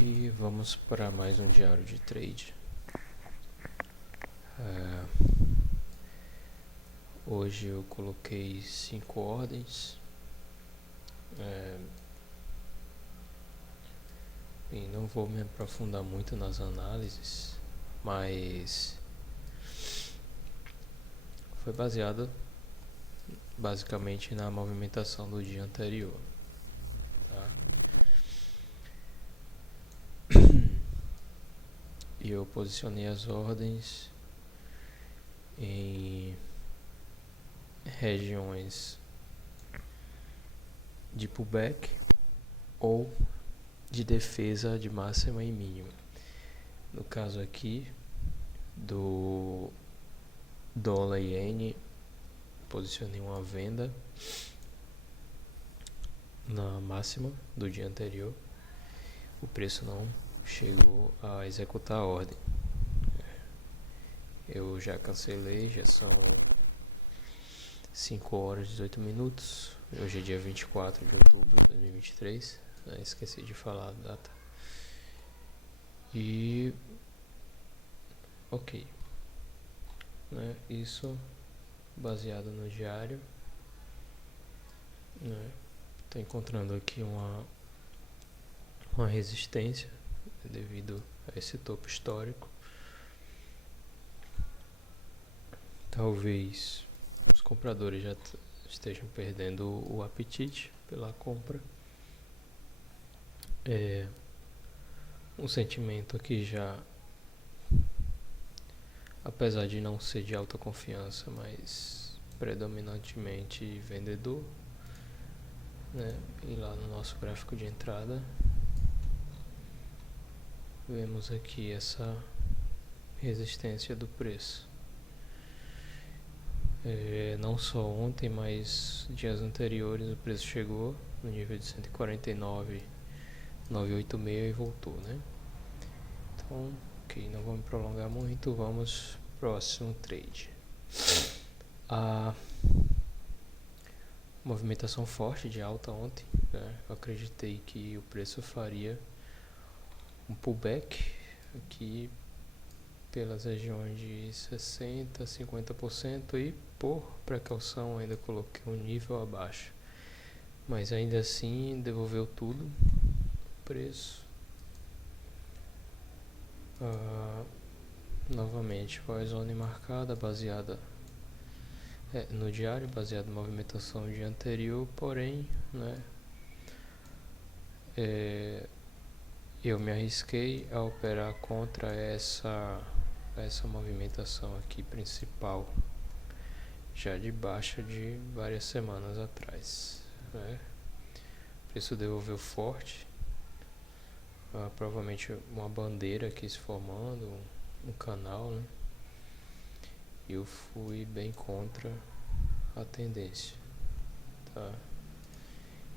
E vamos para mais um diário de trade. Hoje eu coloquei 5 ordens. E não vou me aprofundar muito nas análises, mas foi baseado basicamente na movimentação do dia anterior. Tá? E eu posicionei as ordens em regiões de pullback ou de defesa de máxima e mínima. No caso aqui do dólar e iene, posicionei uma venda na máxima do dia anterior. O preço não chegou a executar a ordem. Eu já cancelei, já são 5 horas e 18 minutos. Hoje é dia 24 de outubro de 2023. Esqueci de falar a data. E ok, isso baseado no diário. Estou encontrando aqui uma resistência devido a esse topo histórico. Talvez os compradores já estejam perdendo o apetite pela compra. Um sentimento aqui já, apesar de não ser de alta confiança, mas predominantemente vendedor, E lá no nosso gráfico de entrada vemos aqui essa resistência do preço. Não só ontem, mas dias anteriores o preço chegou no nível de 149,986 e voltou, Então, ok, não vou me prolongar muito, vamos pro próximo trade. A movimentação forte de alta ontem, Eu acreditei que o preço faria um pullback aqui pelas regiões de 60%, 50% e por precaução ainda coloquei um nível abaixo, mas ainda assim devolveu tudo o preço. Novamente foi a zona marcada baseada no diário, baseado na movimentação do dia anterior, porém eu me arrisquei a operar contra essa movimentação aqui principal, já de baixa de várias semanas atrás. O preço devolveu forte, provavelmente uma bandeira aqui se formando, um canal, E eu fui bem contra a tendência, tá?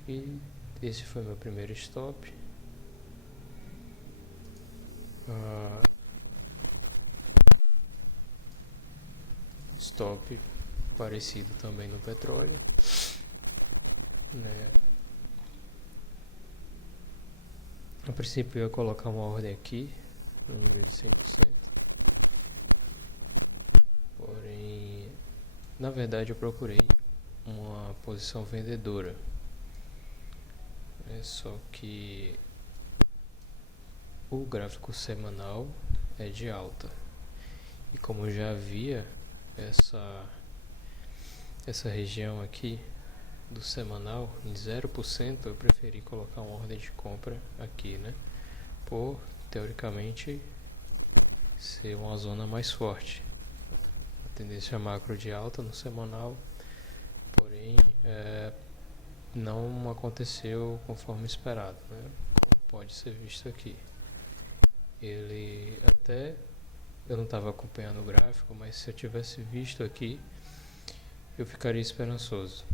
E esse foi meu primeiro stop. Stop parecido também no petróleo, A princípio eu ia colocar uma ordem aqui no nível de 100%, porém, na verdade eu procurei uma posição vendedora, só que o gráfico semanal é de alta, e como eu já havia essa região aqui do semanal em 0%, eu preferi colocar uma ordem de compra aqui, por teoricamente ser uma zona mais forte, a tendência macro de alta no semanal, porém não aconteceu conforme esperado, como pode ser visto aqui. Ele até, eu não estava acompanhando o gráfico, mas se eu tivesse visto aqui, eu ficaria esperançoso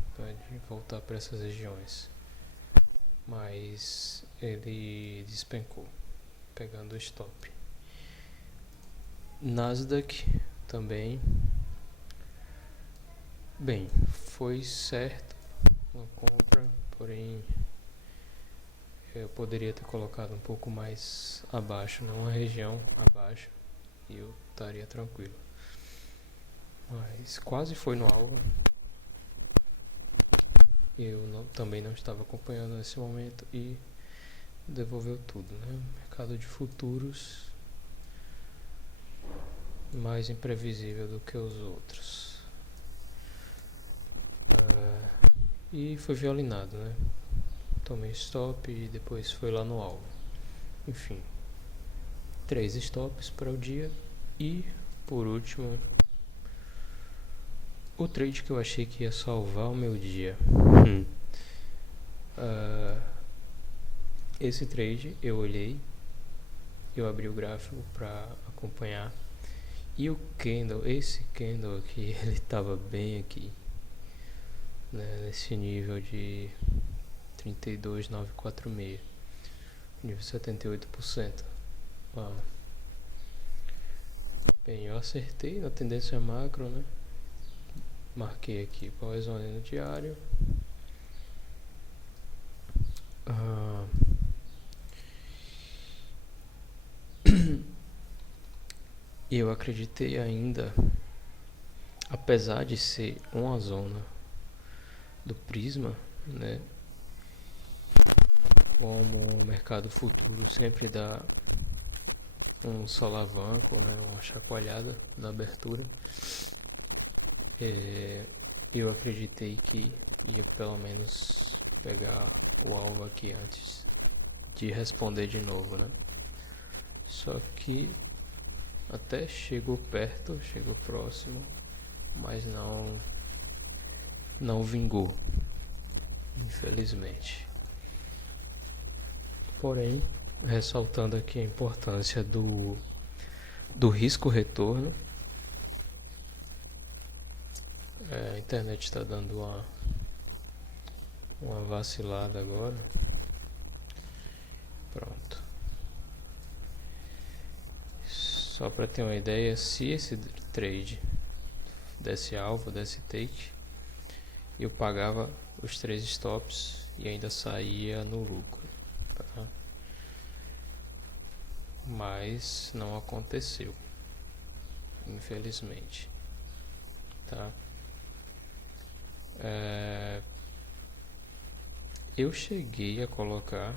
de voltar para essas regiões, mas ele despencou, pegando o stop. Nasdaq também, bem, foi certo uma compra, porém Eu poderia ter colocado um pouco mais abaixo, né? Uma região abaixo, e eu estaria tranquilo. Mas quase foi no alvo. Eu também não estava acompanhando nesse momento e devolveu tudo, né? Mercado de futuros mais imprevisível do que os outros. E foi violinado, né? Tomei stop e depois foi lá no alvo. Enfim, 3 stops para o dia. E por último, o trade que eu achei que ia salvar o meu dia. Esse trade eu olhei, eu abri o gráfico para acompanhar, e o candle, esse candle aqui, ele estava bem aqui, né, nesse nível de 32,946, nível 78%. Bem, eu acertei na tendência macro, né? Marquei aqui power zone no diário. E eu acreditei ainda, apesar de ser uma zona do prisma, né? Como o mercado futuro sempre dá um solavanco, né? Uma chacoalhada na abertura, eu acreditei que ia pelo menos pegar o alvo aqui antes de responder de novo, né? Só que até chegou perto, chegou próximo, mas não vingou, infelizmente. Porém, ressaltando aqui a importância do risco retorno, a internet está dando uma vacilada agora. Pronto. Só para ter uma ideia, se esse trade desse alvo, desse take, eu pagava os 3 stops e ainda saía no lucro, tá? Mas não aconteceu, infelizmente, tá? Eu cheguei a colocar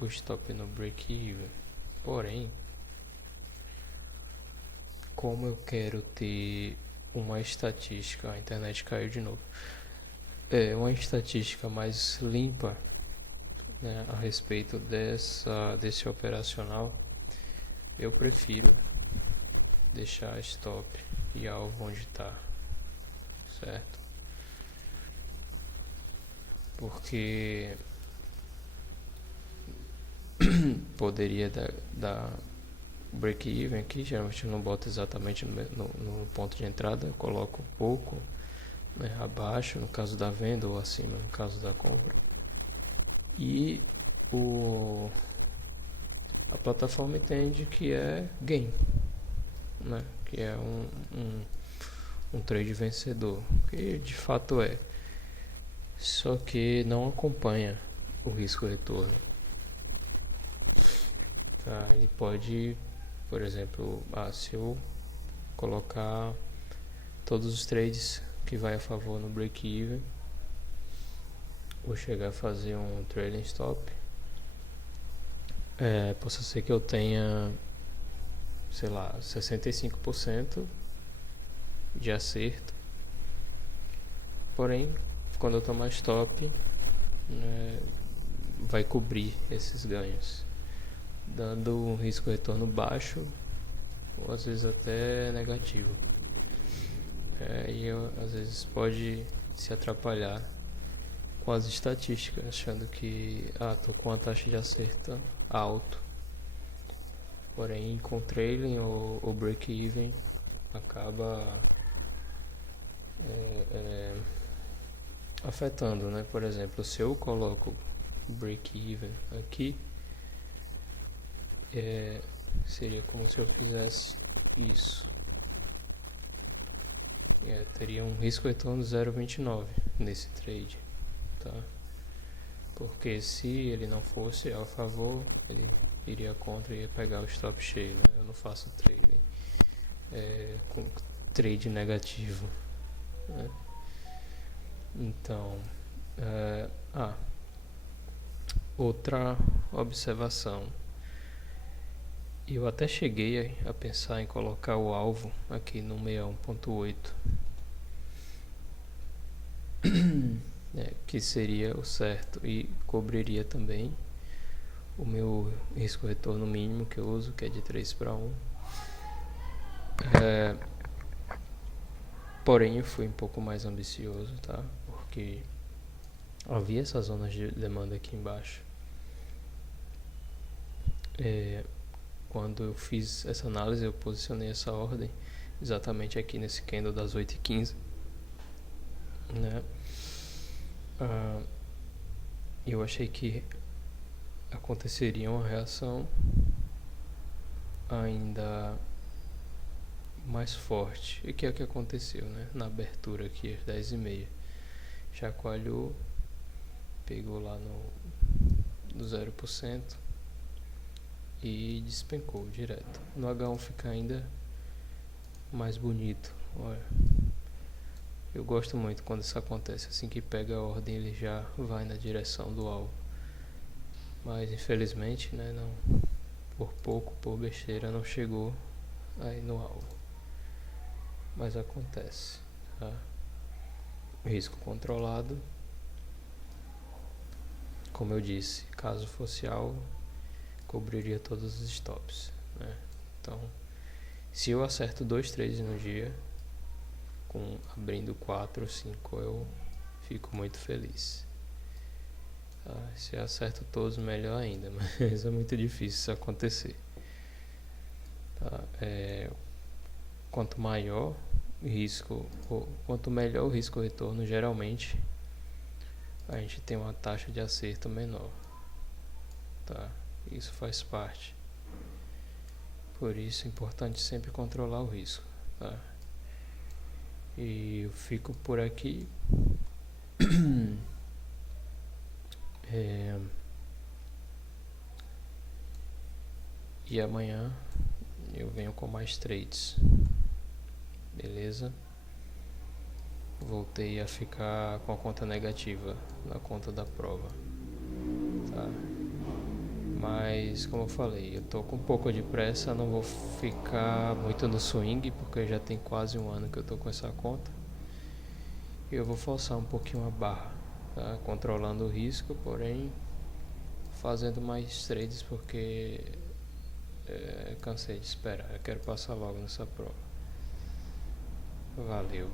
o stop no break-even, porém, como eu quero ter uma estatística, a internet caiu de novo, uma estatística mais limpa, né, a respeito desse operacional, eu prefiro deixar stop e alvo onde está, certo? Porque poderia dar break-even aqui, geralmente eu não boto exatamente no ponto de entrada, eu coloco um pouco, né, abaixo no caso da venda ou acima no caso da compra. E a plataforma entende que é gain, né, que é um trade vencedor, que de fato é, só que não acompanha o risco retorno. Tá, ele pode, por exemplo, se eu colocar todos os trades que vai a favor no break-even, vou chegar a fazer um trailing stop, possa ser que eu tenha, sei lá, 65% de acerto, porém, quando eu tomar stop, vai cobrir esses ganhos, dando um risco retorno baixo ou às vezes até negativo. E eu, às vezes pode se atrapalhar com as estatísticas, achando que tô com uma taxa de acerto alto, porém com trailing ou break-even acaba afetando, né? Por exemplo, se eu coloco break-even aqui, seria como se eu fizesse isso, teria um risco retorno 0,29 nesse trade, tá? porque se ele não fosse a favor, ele iria contra e ia pegar o stop cheio, né? Eu não faço trading com trade negativo, né? Então, outra observação, eu até cheguei a pensar em colocar o alvo aqui no 61.8, que seria o certo e cobriria também o meu risco retorno mínimo que eu uso, que é de 3:1. Porém eu fui um pouco mais ambicioso, tá? Porque havia essas zonas de demanda aqui embaixo. Quando eu fiz essa análise, eu posicionei essa ordem exatamente aqui nesse candle das 8h15, né? Eu achei que aconteceria uma reação ainda mais forte, e que é o que aconteceu, né? Na abertura aqui às 10h30, chacoalhou, pegou lá no 0% e despencou direto. No H1 fica ainda mais bonito. Olha, eu gosto muito quando isso acontece, assim que pega a ordem ele já vai na direção do alvo. Mas infelizmente, né, não, por pouco, por besteira, não chegou aí no alvo. Mas acontece, tá? Risco controlado. Como eu disse, caso fosse alvo, cobriria todos os stops, né? Então, se eu acerto 2 trades no dia, abrindo 4 ou 5, eu fico muito feliz. Tá? Se eu acerto todos, melhor ainda, mas é muito difícil isso acontecer. Tá? Quanto maior o risco, quanto melhor o risco retorno, geralmente a gente tem uma taxa de acerto menor, tá? Isso faz parte. Por isso é importante sempre controlar o risco, tá? E eu fico por aqui. E amanhã eu venho com mais trades, beleza? Voltei a ficar com a conta negativa na conta da prova, tá? Mas como eu falei, eu tô com um pouco de pressa, não vou ficar muito no swing, porque já tem quase um ano que eu tô com essa conta. E eu vou forçar um pouquinho a barra, tá? Controlando o risco, porém fazendo mais trades, porque cansei de esperar, eu quero passar logo nessa prova. Valeu.